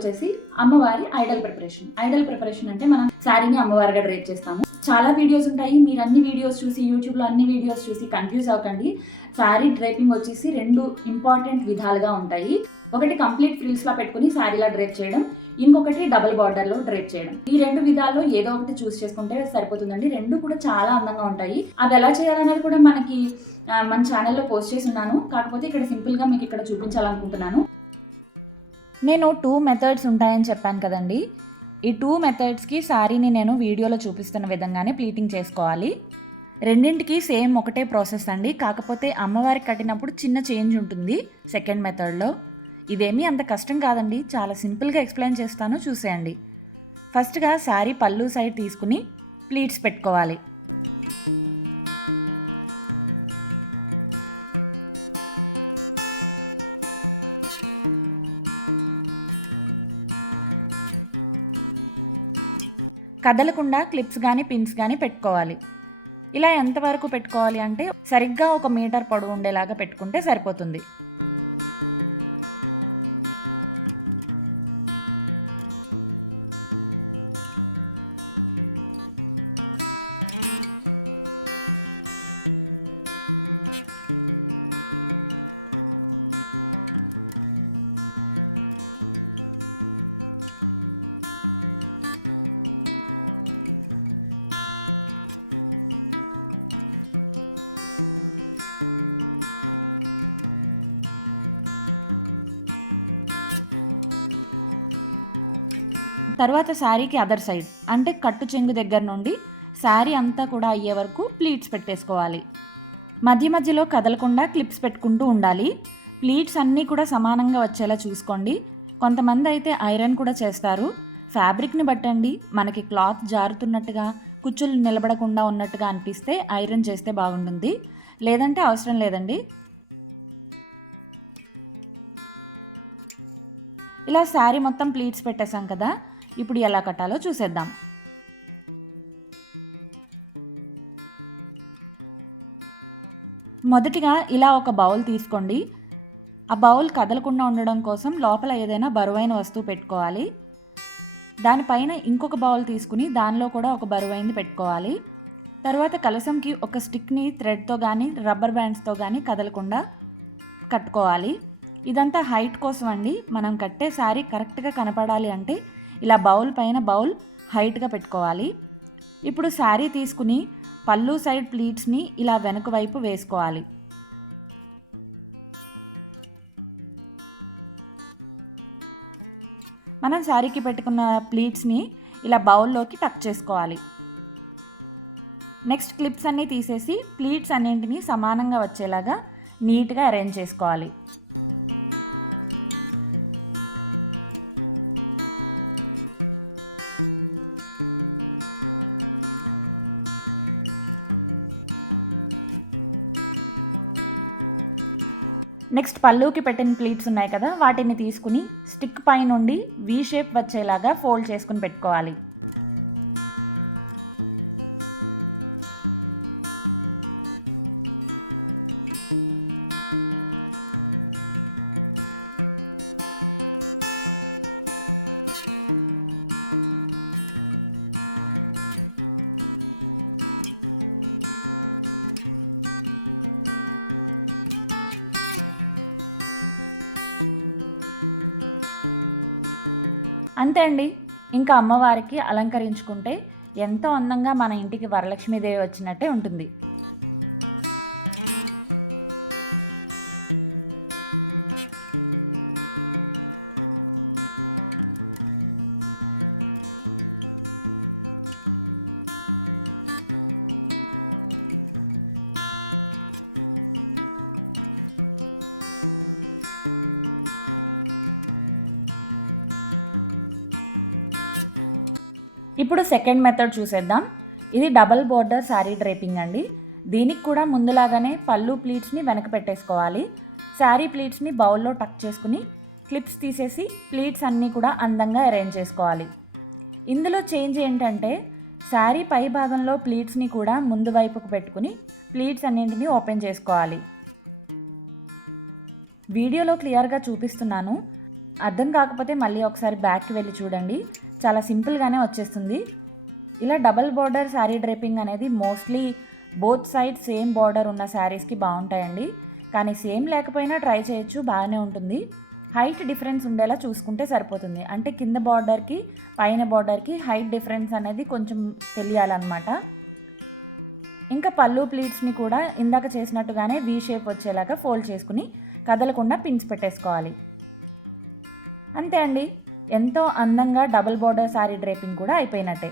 వచ్చేసి అమ్మవారి Idol preparation అంటే మనం శారీని అమ్మవారిగా డ్రేప్ చేస్తాము. చాలా వీడియోస్ ఉంటాయి, మీరు అన్ని వీడియోస్ చూసి యూట్యూబ్లో అన్ని వీడియోస్ చూసి కన్ఫ్యూజ్ అవ్వకండి. శారీ డ్రేపింగ్ వచ్చేసి 2 ఇంపార్టెంట్ విధాలుగా ఉంటాయి. ఒకటి కంప్లీట్ ఫ్రిల్స్ లా పెట్టుకుని శారీలా డ్రేప్ చేయడం, ఇంకొకటి డబుల్ బార్డర్ లో డ్రేప్ చేయడం. ఈ 2 విధాల్లో ఏదో ఒకటి చూస్ చేసుకుంటే సరిపోతుందండి. 2 కూడా చాలా అందంగా ఉంటాయి. అది ఎలా చేయాలన్నది కూడా మనకి మన ఛానల్లో పోస్ట్ చేసి ఉన్నాను. కాకపోతే ఇక్కడ సింపుల్ గా మీకు ఇక్కడ చూపించాలనుకుంటున్నాను. నేను 2 మెథడ్స్ ఉంటాయని చెప్పాను కదండి. ఈ 2 మెథడ్స్కి శారీని నేను వీడియోలో చూపిస్తున్న విధంగానే ప్లీటింగ్ చేసుకోవాలి. రెండింటికి సేమ్ ఒకటే ప్రాసెస్ అండి. కాకపోతే అమ్మవారికి కట్టినప్పుడు చిన్న చేంజ్ ఉంటుంది సెకండ్ మెథడ్లో. ఇదేమీ అంత కష్టం కాదండి, చాలా సింపుల్గా ఎక్స్ప్లెయిన్ చేస్తాను, చూసేయండి. ఫస్ట్గా శారీ పళ్ళు సైడ్ తీసుకుని ప్లీట్స్ పెట్టుకోవాలి. కదలకుండా క్లిప్స్ కానీ పిన్స్ కానీ పెట్టుకోవాలి. ఇలా ఎంతవరకు పెట్టుకోవాలి అంటే సరిగ్గా 1 మీటర్ పొడవు ఉండేలాగా పెట్టుకుంటే సరిపోతుంది. తర్వాత శారీకి అదర్ సైడ్ అంటే కట్టు చెంగు దగ్గర నుండి శారీ అంతా కూడా అయ్యే వరకు ప్లీట్స్ పెట్టేసుకోవాలి. మధ్య మధ్యలో కదలకుండా క్లిప్స్ పెట్టుకుంటూ ఉండాలి. ప్లీట్స్ అన్నీ కూడా సమానంగా వచ్చేలా చూసుకోండి. కొంతమంది అయితే ఐరన్ కూడా చేస్తారు. ఫ్యాబ్రిక్ని బట్టండి, మనకి క్లాత్ జారుతున్నట్టుగా కుచ్చులు నిలబడకుండా ఉన్నట్టుగా అనిపిస్తే ఐరన్ చేస్తే బాగుంటుంది, లేదంటే అవసరం లేదండి. ఇలా శారీ మొత్తం ప్లీట్స్ పెట్టేసాం కదా, ఇప్పుడు ఎలా కట్టాలో చూసేద్దాం. మొదటిగా ఇలా ఒక బౌల్ తీసుకోండి. ఆ బౌల్ కదలకుండా ఉండడం కోసం లోపల ఏదైనా బరువైన వస్తువు పెట్టుకోవాలి. దానిపైన ఇంకొక బౌల్ తీసుకుని దానిలో కూడా ఒక బరువైంది పెట్టుకోవాలి. తర్వాత కలసంకి ఒక స్టిక్ని థ్రెడ్తో కానీ రబ్బర్ బ్యాండ్స్తో కానీ కదలకుండా కట్టుకోవాలి. ఇదంతా హైట్ కోసం అండి. మనం కట్టే శారీ కరెక్ట్గా కనపడాలి అంటే ఇలా బౌల్ పైన బౌల్ హైట్గా పెట్టుకోవాలి. ఇప్పుడు శారీ తీసుకుని పళ్ళు సైడ్ ప్లీట్స్ని ఇలా వెనుక వైపు వేసుకోవాలి. మనం శారీకి పెట్టుకున్న ప్లీట్స్ని ఇలా బౌల్లోకి టక్ చేసుకోవాలి. నెక్స్ట్ క్లిప్స్ అన్నీ తీసేసి ప్లీట్స్ అన్నింటినీ సమానంగా వచ్చేలాగా నీట్గా అరేంజ్ చేసుకోవాలి. నెక్స్ట్ పళ్ళుకి పెట్టిన ప్లీట్స్ ఉన్నాయి కదా, వాటిని తీసుకుని స్టిక్ పై నుండి వి షేప్ వచ్చేలాగా ఫోల్డ్ చేసుకుని పెట్టుకోవాలి. అంతే అండి, ఇంకా అమ్మవారికి అలంకరించుకుంటే ఎంతో అందంగా మన ఇంటికి వరలక్ష్మీదేవి వచ్చినట్టే ఉంటుంది. ఇప్పుడు సెకండ్ మెథడ్ చూసేద్దాం. ఇది డబల్ బోర్డర్ శారీ డ్రేపింగ్ అండి. దీనికి కూడా ముందులాగానే పళ్ళు ప్లీట్స్ని వెనక పెట్టేసుకోవాలి. శారీ ప్లీట్స్ని బౌల్లో టక్ చేసుకుని క్లిప్స్ తీసేసి ప్లీట్స్ అన్నీ కూడా అందంగా అరేంజ్ చేసుకోవాలి. ఇందులో చేంజ్ ఏంటంటే శారీ పై భాగంలో ప్లీట్స్ని కూడా ముందు వైపుకు పెట్టుకుని ప్లీట్స్ అన్నింటినీ ఓపెన్ చేసుకోవాలి. వీడియోలో క్లియర్గా చూపిస్తున్నాను. అర్థం కాకపోతే మళ్ళీ ఒకసారి బ్యాక్కి వెళ్ళి చూడండి, చాలా సింపుల్గానే వచ్చేస్తుంది. ఇలా డబల్ బార్డర్ శారీ డ్రేపింగ్ అనేది mostly both side same border ఉన్న శారీస్కి బాగుంటాయండి. కానీ సేమ్ లేకపోయినా ట్రై చేయొచ్చు, బాగానే ఉంటుంది. హైట్ డిఫరెన్స్ ఉండేలా చూసుకుంటే సరిపోతుంది. అంటే కింద బార్డర్కి పైన బార్డర్కి హైట్ డిఫరెన్స్ అనేది కొంచెం తెలియాలన్నమాట. ఇంకా పళ్ళు ప్లీట్స్ని కూడా ఇందాక చేసినట్టుగానే వీ షేప్ వచ్చేలాగా ఫోల్డ్ చేసుకుని కదలకుండా పిన్స్ పెట్టేసుకోవాలి. అంతే అండి, ఎంతో అందంగా డబుల్ బార్డర్ శారీ డ్రేపింగ్ కూడా అయిపోయినట్టే.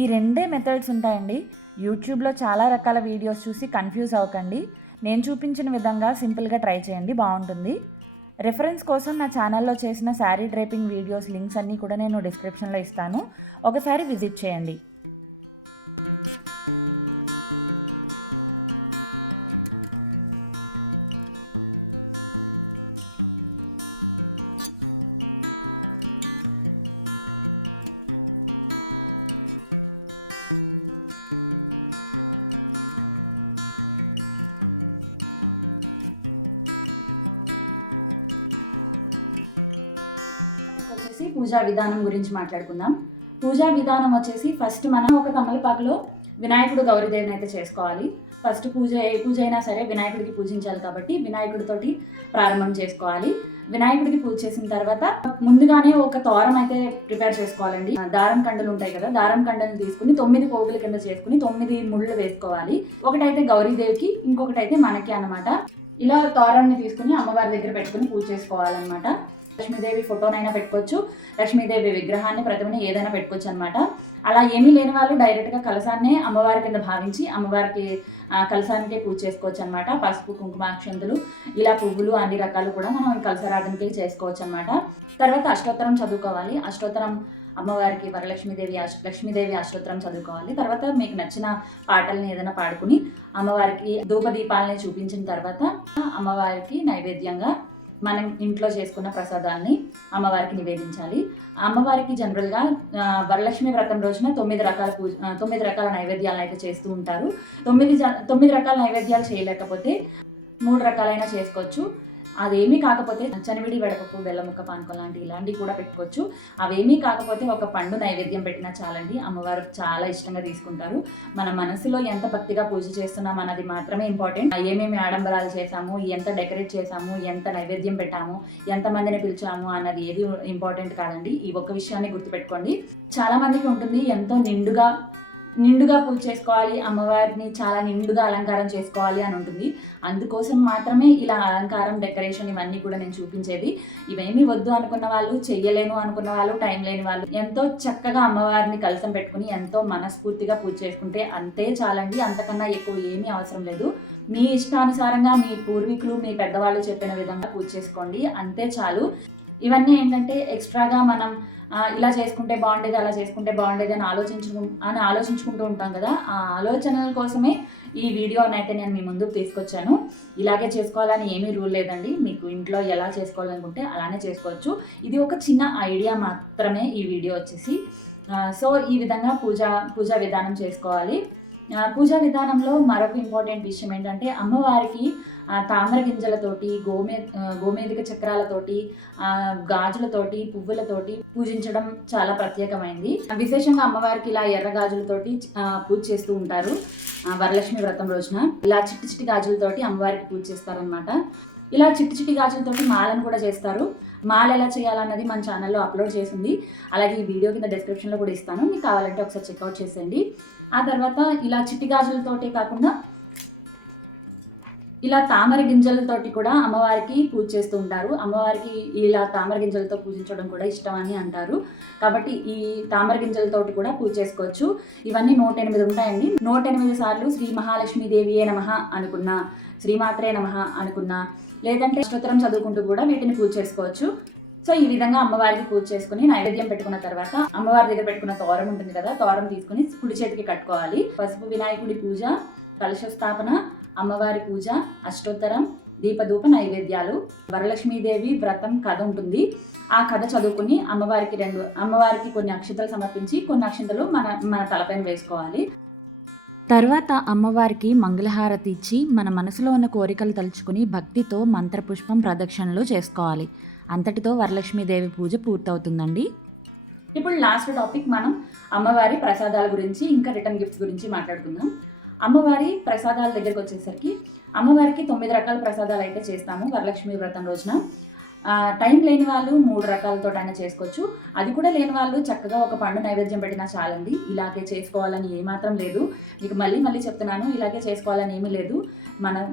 ఈ రెండే మెథడ్స్ ఉంటాయండి. యూట్యూబ్లో చాలా రకాల వీడియోస్ చూసి కన్ఫ్యూజ్ అవ్వకండి. నేను చూపించిన విధంగా సింపుల్గా ట్రై చేయండి, బాగుంటుంది. రెఫరెన్స్ కోసం నా ఛానల్లో చేసిన శారీ డ్రేపింగ్ వీడియోస్ లింక్స్ అన్నీ కూడా నేను డిస్క్రిప్షన్లో ఇస్తాను, ఒకసారి విజిట్ చేయండి. పూజా విధానం గురించి మాట్లాడుకుందాం. పూజా విధానం వచ్చేసి ఫస్ట్ మనం ఒక తమలపాకులో వినాయకుడు గౌరీదేవిని అయితే చేసుకోవాలి. ఫస్ట్ ఏ పూజ అయినా సరే వినాయకుడికి పూజించాలి కాబట్టి వినాయకుడితోటి ప్రారంభం చేసుకోవాలి. వినాయకుడికి పూజ చేసిన తర్వాత ముందుగానే ఒక తోరం అయితే ప్రిపేర్ చేసుకోవాలండి. దారం కండలు ఉంటాయి కదా, దారం కండలు తీసుకుని 9 పోగుల కింద చేసుకుని 9 ముళ్ళు వేసుకోవాలి. ఒకటైతే గౌరీదేవికి, ఇంకొకటి అయితే మనకి అన్నమాట. ఇలా తోరాన్ని తీసుకుని అమ్మవారి దగ్గర పెట్టుకుని పూజ చేసుకోవాలన్నమాట. లక్ష్మీదేవి ఫోటోనైనా పెట్టుకోవచ్చు, లక్ష్మీదేవి విగ్రహాన్ని ప్రతిమని ఏదైనా పెట్టుకోవచ్చు అనమాట. అలా ఏమీ లేని వాళ్ళు డైరెక్ట్గా కలశాన్నే అమ్మవారి కింద భావించి అమ్మవారికి కలశానికే పూజ చేసుకోవచ్చు అనమాట. పసుపు, కుంకుమ, అక్షంతులు, ఇలా పువ్వులు అన్ని రకాలు కూడా మనం కలశారాధనకే చేసుకోవచ్చు అనమాట. తర్వాత అష్టోత్తరం చదువుకోవాలి. అష్టోత్తరం అమ్మవారికి లక్ష్మీదేవి అష్టోత్తరం చదువుకోవాలి. తర్వాత మీకు నచ్చిన పాటల్ని ఏదైనా పాడుకుని అమ్మవారికి ధూపదీపాలని చూపించిన తర్వాత అమ్మవారికి నైవేద్యంగా మనం ఇంట్లో చేసుకున్న ప్రసాదాన్ని అమ్మవారికి నివేదించాలి. అమ్మవారికి జనరల్గా వరలక్ష్మి వ్రతం రోజున 9 రకాల నైవేద్యాలను అయితే చేస్తూ ఉంటారు. 9 రకాల నైవేద్యాలు చేయలేకపోతే 3 రకాలైనా చేసుకోవచ్చు. అదేమీ కాకపోతే చనివిడి వడపప్పు, బెల్లముక్క, పానకం ఇలాంటివి కూడా పెట్టుకోవచ్చు. అవేమీ కాకపోతే ఒక పండు నైవేద్యం పెట్టినా చాలండి, అమ్మవారు చాలా ఇష్టంగా తీసుకుంటారు. మన మనసులో ఎంత భక్తిగా పూజ చేస్తున్నాం అన్నది మాత్రమే ఇంపార్టెంట్. ఏమేమి ఆడంబరాలు చేసాము, ఎంత డెకరేట్ చేసాము, ఎంత నైవేద్యం పెట్టాము, ఎంతమందిని పిలిచాము అన్నది ఏది ఇంపార్టెంట్ కాదండి. ఈ ఒక్క విషయాన్ని గుర్తుపెట్టుకోండి. చాలా మందికి ఉంటుంది ఎంతో నిండుగా పూజ చేసుకోవాలి, అమ్మవారిని చాలా నిండుగా అలంకారం చేసుకోవాలి అని ఉంటుంది. అందుకోసం మాత్రమే ఇలా అలంకారం, డెకరేషన్ ఇవన్నీ కూడా నేను చూపించేది. ఇవేమీ వద్దు అనుకున్న వాళ్ళు, చెయ్యలేను అనుకున్న వాళ్ళు, టైం లేని వాళ్ళు ఎంతో చక్కగా అమ్మవారిని కలసం పెట్టుకుని ఎంతో మనస్ఫూర్తిగా పూజ చేసుకుంటే అంతే చాలండి. అంతకన్నా ఎక్కువ ఏమీ అవసరం లేదు. మీ ఇష్టానుసారంగా మీ పూర్వీకులు, మీ పెద్దవాళ్ళు చెప్పిన విధంగా పూజ చేసుకోండి, అంతే చాలు. ఇవన్నీ ఏంటంటే ఎక్స్ట్రాగా మనం ఇలా చేసుకుంటే బాగుండేది, అలా చేసుకుంటే బాగుండేది అని ఆలోచించుకుంటూ ఉంటాం కదా. ఆ ఆలోచనల కోసమే ఈ వీడియోనైతే నేను మీ ముందుకు తీసుకొచ్చాను. ఇలాగే చేసుకోవాలని ఏమీ రూల్ లేదండి. మీకు ఇంట్లో ఎలా చేసుకోవాలనుకుంటే అలానే చేసుకోవచ్చు. ఇది ఒక చిన్న ఐడియా మాత్రమే ఈ వీడియో వచ్చేసి. సో ఈ విధంగా పూజా విధానం చేసుకోవాలి. పూజా విధానంలో మరొక ఇంపార్టెంట్ విషయం ఏంటంటే అమ్మవారికి తామర గింజలతోటి, గోమేధిక చక్రాలతోటి, గాజులతోటి, పువ్వులతోటి పూజించడం చాలా ప్రత్యేకమైంది. విశేషంగా అమ్మవారికి ఇలా ఎర్ర గాజులతోటి పూజ చేస్తూ ఉంటారు. వరలక్ష్మి వ్రతం రోజున ఇలా చిట్టి గాజులతోటి అమ్మవారికి పూజ చేస్తారనమాట. ఇలా చిట్టి గాజులతోటి మాలను కూడా చేస్తారు. మాల ఎలా చేయాలన్నది మన ఛానల్లో అప్లోడ్ చేసింది. అలాగే ఈ వీడియో కింద డిస్క్రిప్షన్లో కూడా ఇస్తాను, మీకు కావాలంటే ఒకసారి చెక్అవుట్ చేసేయండి. ఆ తర్వాత ఇలా చిట్టి గాజులతోటే కాకుండా ఇలా తామర గింజలతోటి కూడా అమ్మవారికి పూజ చేస్తూ ఉంటారు. అమ్మవారికి ఇలా తామర గింజలతో పూజించడం కూడా ఇష్టం అని అంటారు. కాబట్టి ఈ తామర గింజలతోటి కూడా పూజ చేసుకోవచ్చు. ఇవన్నీ 108 ఉంటాయండి. 108 సార్లు శ్రీ మహాలక్ష్మీదేవియే నమః అనుకున్నా, శ్రీమాత్రే నమః అనుకున్నా, లేదంటే అష్టోత్తరం చదువుకుంటూ కూడా వీటిని పూజ చేసుకోవచ్చు. సో ఈ విధంగా అమ్మవారికి పూజ చేసుకుని నైవేద్యం పెట్టుకున్న తర్వాత అమ్మవారి దగ్గర పెట్టుకున్న తోరం ఉంటుంది కదా, తోరం తీసుకుని కుడి చేతికి కట్టుకోవాలి. పసుపు వినాయకుడి పూజ, కలశ స్థాపన, అమ్మవారి పూజ, అష్టోత్తరం, దీపధూప నైవేద్యాలు, వరలక్ష్మీదేవి వ్రతం కథ ఉంటుంది. ఆ కథ చదువుకుని అమ్మవారికి కొన్ని అక్షింతలు సమర్పించి కొన్ని అక్షింతలు మన తలపైన వేసుకోవాలి. తర్వాత అమ్మవారికి మంగళహారతి ఇచ్చి మన మనసులో ఉన్న కోరికలు తలుచుకుని భక్తితో మంత్రపుష్పం ప్రదక్షిణలు చేసుకోవాలి. అంతటితో వరలక్ష్మీదేవి పూజ పూర్తవుతుందండి. ఇప్పుడు లాస్ట్ టాపిక్ మనం అమ్మవారి ప్రసాదాల గురించి ఇంకా రిటర్న్ గిఫ్ట్స్ గురించి మాట్లాడుకుందాం. అమ్మవారి ప్రసాదాల దగ్గరికి వచ్చేసరికి అమ్మవారికి 9 రకాల ప్రసాదాలు అయితే చేస్తాము వరలక్ష్మి వ్రతం రోజున. టైం లేని వాళ్ళు 3 రకాలతో అయినా చేసుకోవచ్చు. అది కూడా లేని వాళ్ళు చక్కగా ఒక పండు నైవేద్యం పెట్టినా చాలండి. ఇలాగే చేసుకోవాలని ఏమాత్రం లేదు. మీకు మళ్ళీ చెప్తున్నాను, ఇలాగే చేసుకోవాలని ఏమీ లేదు.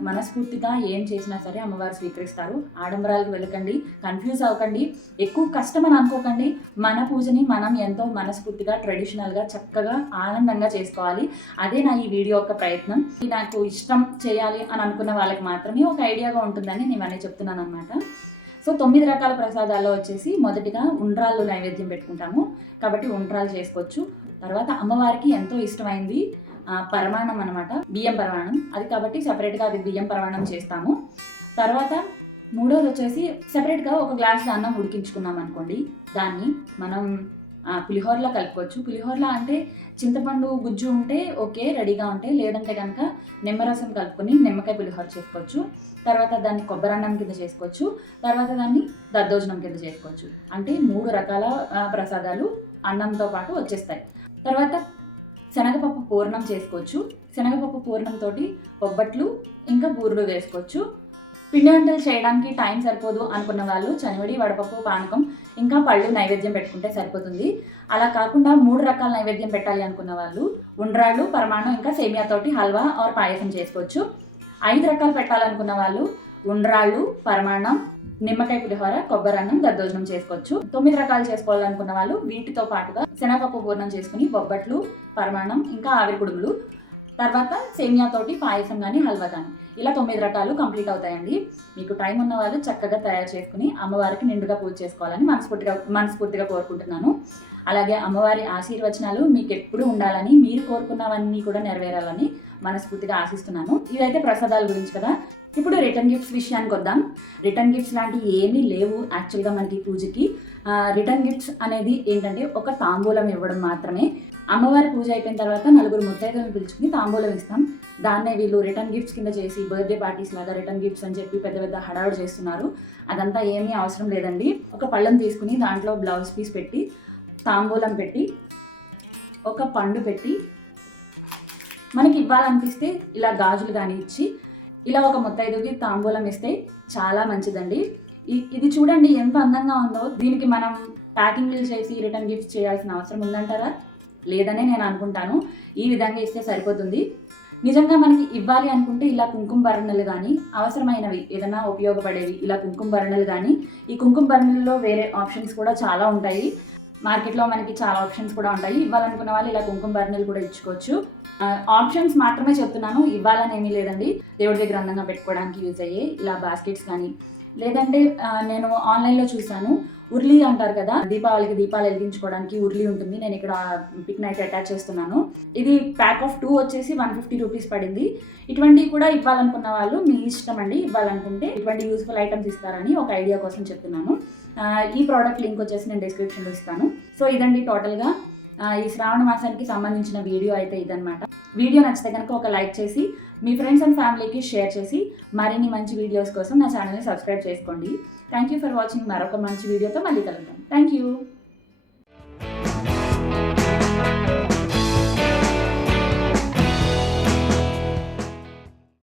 మనస్ఫూర్తిగా ఏం చేసినా సరే అమ్మవారు స్వీకరిస్తారు. ఆడంబరాలకు వెళ్ళకండి, కన్ఫ్యూజ్ అవ్వకండి, ఎక్కువ కష్టం అని అనుకోకండి. మన పూజని మనం ఎంతో మనస్ఫూర్తిగా ట్రెడిషనల్గా చక్కగా ఆనందంగా చేసుకోవాలి. అదే నా ఈ వీడియో యొక్క ప్రయత్నం. నాకు ఇష్టం చేయాలి అని అనుకున్న వాళ్ళకి మాత్రమే ఒక ఐడియాగా ఉంటుందని నేను అనే చెప్తున్నాను అనమాట. సో 9 రకాల ప్రసాదాల్లో వచ్చేసి మొదటిగా ఉండ్రాళ్ళు నైవేద్యం పెట్టుకుంటాము, కాబట్టి ఉండ్రాళ్ళు చేసుకోవచ్చు. తర్వాత అమ్మవారికి ఎంతో ఇష్టమైంది పరమాణం అనమాట, బియ్యం పరమాణం. అది కాబట్టి సెపరేట్గా అది బియ్యం పరమాణం చేస్తాము. తర్వాత మూడోది వచ్చేసి సెపరేట్గా ఒక గ్లాసులో అన్నం ఉడికించుకున్నాం అనుకోండి, దాన్ని మనం పులిహోరలా కలుపుకోవచ్చు. పులిహోరలా అంటే చింతపండు గుజ్జు ఉంటే ఓకే, రెడీగా ఉంటే, లేదంటే కనుక నిమ్మరసం కలుపుకొని నిమ్మకాయ పులిహోర చేసుకోవచ్చు. తర్వాత దాన్ని కొబ్బరన్నం కింద చేసుకోవచ్చు. తర్వాత దాన్ని దద్దోజనం కింద చేసుకోవచ్చు. అంటే 3 రకాల ప్రసాదాలు అన్నంతో పాటు వచ్చేస్తాయి. తర్వాత శనగపప్పు పూర్ణం చేసుకోవచ్చు. శనగపప్పు పూర్ణంతో బొబ్బట్లు ఇంకా బూరెలు వేసుకోవచ్చు. పిండి వంటలు చేయడానికి టైం సరిపోదు అనుకున్న వాళ్ళు చనివిడి, వడపప్పు, పానకం ఇంకా పళ్ళు నైవేద్యం పెట్టుకుంటే సరిపోతుంది. అలా కాకుండా 3 రకాల నైవేద్యం పెట్టాలి అనుకున్న వాళ్ళు ఉండ్రాళ్ళు, పరమాణం ఇంకా సేమియాతోటి హల్వా ఆర్ పాయసం చేసుకోవచ్చు. 5 రకాలు పెట్టాలనుకున్న వాళ్ళు ఉండ్రాళ్ళు, పరమాణం, నిమ్మకాయ పులిహోర, కొబ్బరన్నం, దద్దోజనం చేసుకోవచ్చు. 9 రకాలు చేసుకోవాలనుకున్న వాళ్ళు వీటితో పాటుగా శనగపప్పు పూర్ణం చేసుకుని బొబ్బట్లు, పరమాణం ఇంకా ఆవిరి కుడుములు, తర్వాత సేమియాతోటి పాయసం కానీ హల్వా కానీ, ఇలా 9 రకాలు కంప్లీట్ అవుతాయండి. మీకు టైం ఉన్న వాళ్ళు చక్కగా తయారు చేసుకుని అమ్మవారికి నిండుగా పూజ చేసుకోవాలని మనస్ఫూర్తిగా కోరుకుంటున్నాను. అలాగే అమ్మవారి ఆశీర్వచనాలు మీకు ఎప్పుడు ఉండాలని, మీరు కోరుకున్నవన్నీ కూడా నెరవేరాలని మనస్ఫూర్తిగా ఆశిస్తున్నాను. ఇదైతే ప్రసాదాల గురించి కదా. ఇప్పుడు రిటర్న్ గిఫ్ట్స్ విషయానికి వద్దాం. రిటర్న్ గిఫ్ట్స్ లాంటివి ఏమీ లేవు యాక్చువల్గా మనకి పూజకి. రిటర్న్ గిఫ్ట్స్ అనేది ఏంటంటే ఒక తాంబూలం ఇవ్వడం మాత్రమే. అమ్మవారి పూజ అయిపోయిన తర్వాత 4 ముత్తైదులను పిలుచుకుని తాంబూలం ఇస్తాం. దాన్నే వీళ్ళు రిటర్న్ గిఫ్ట్స్ కింద చేసి బర్త్డే పార్టీస్ లాగా రిటర్న్ గిఫ్ట్స్ అని చెప్పి పెద్ద హడావుడు చేస్తున్నారు. అదంతా ఏమీ అవసరం లేదండి. ఒక పళ్ళం తీసుకుని దాంట్లో బ్లౌజ్ పీస్ పెట్టి, తాంబూలం పెట్టి, ఒక పండు పెట్టి, మనకి ఇవ్వాలనిపిస్తే ఇలా గాజులు కానీ ఇచ్చి ఇలా ఒక ముత్తైదుకి తాంబూలం ఇస్తే చాలా మంచిదండి. ఇది చూడండి ఎంత అందంగా ఉందో. దీనికి మనం ప్యాకింగ్లు చేసి రిటర్న్ గిఫ్ట్స్ చేయాల్సిన అవసరం ఉందంటారా? లేదనే నేను అనుకుంటాను. ఈ విధంగా ఇస్తే సరిపోతుంది. నిజంగా మనకి ఇవ్వాలి అనుకుంటే ఇలా కుంకుమ భరణలు కానీ, అవసరమైనవి ఏదైనా ఉపయోగపడేవి ఇలా కుంకుమ భరణలు కానీ, ఈ కుంకుమ భరణల్లో వేరే ఆప్షన్స్ కూడా చాలా ఉంటాయి. మార్కెట్లో మనకి చాలా ఆప్షన్స్ కూడా ఉంటాయి. ఇవ్వాలనుకున్న వాళ్ళు ఇలా కుంకుమ భరణలు కూడా ఇచ్చుకోవచ్చు. ఆప్షన్స్ మాత్రమే చెప్తున్నాను, ఇవ్వాలని ఏమీ లేదండి. దేవుడి దగ్గర అందంగా పెట్టుకోవడానికి యూజ్ అయ్యే ఇలా బాస్కెట్స్ కానీ, లేదంటే నేను ఆన్లైన్లో చూసాను, ఉర్లీ అంటారు కదా, దీపావళికి దీపాలు వెలిగించుకోవడానికి ఉర్లీ ఉంటుంది. నేను ఇక్కడ పిక్ నైట్ అటాచ్ చేస్తున్నాను. ఇది ప్యాక్ ఆఫ్ 2 వచ్చేసి 150 రూపీస్ పడింది. ఇటువంటివి కూడా ఇవ్వాలనుకున్న వాళ్ళు మీ ఇష్టం అండి. ఇవ్వాలనుకుంటే ఇటువంటి యూస్ఫుల్ ఐటమ్స్ ఇస్తారని ఒక ఐడియా కోసం చెప్తున్నాను. ఈ ప్రోడక్ట్ లింక్ వచ్చేసి నేను డిస్క్రిప్షన్లో ఇస్తాను. సో ఇదండి టోటల్గా ఈ శ్రావణ మాసానికి సంబంధించిన వీడియో అయితే ఇదనమాట. వీడియో నచ్చితే కనుక ఒక లైక్ చేసి మీ ఫ్రెండ్స్ అండ్ ఫ్యామిలీకి షేర్ చేసి మరిన్ని మంచి వీడియోస్ కోసం నా ఛానల్ని సబ్స్క్రైబ్ చేసుకోండి. Thank you for watching. మరొక మంచి వీడియోతో మళ్ళీ కలుద్దాం. Thank you.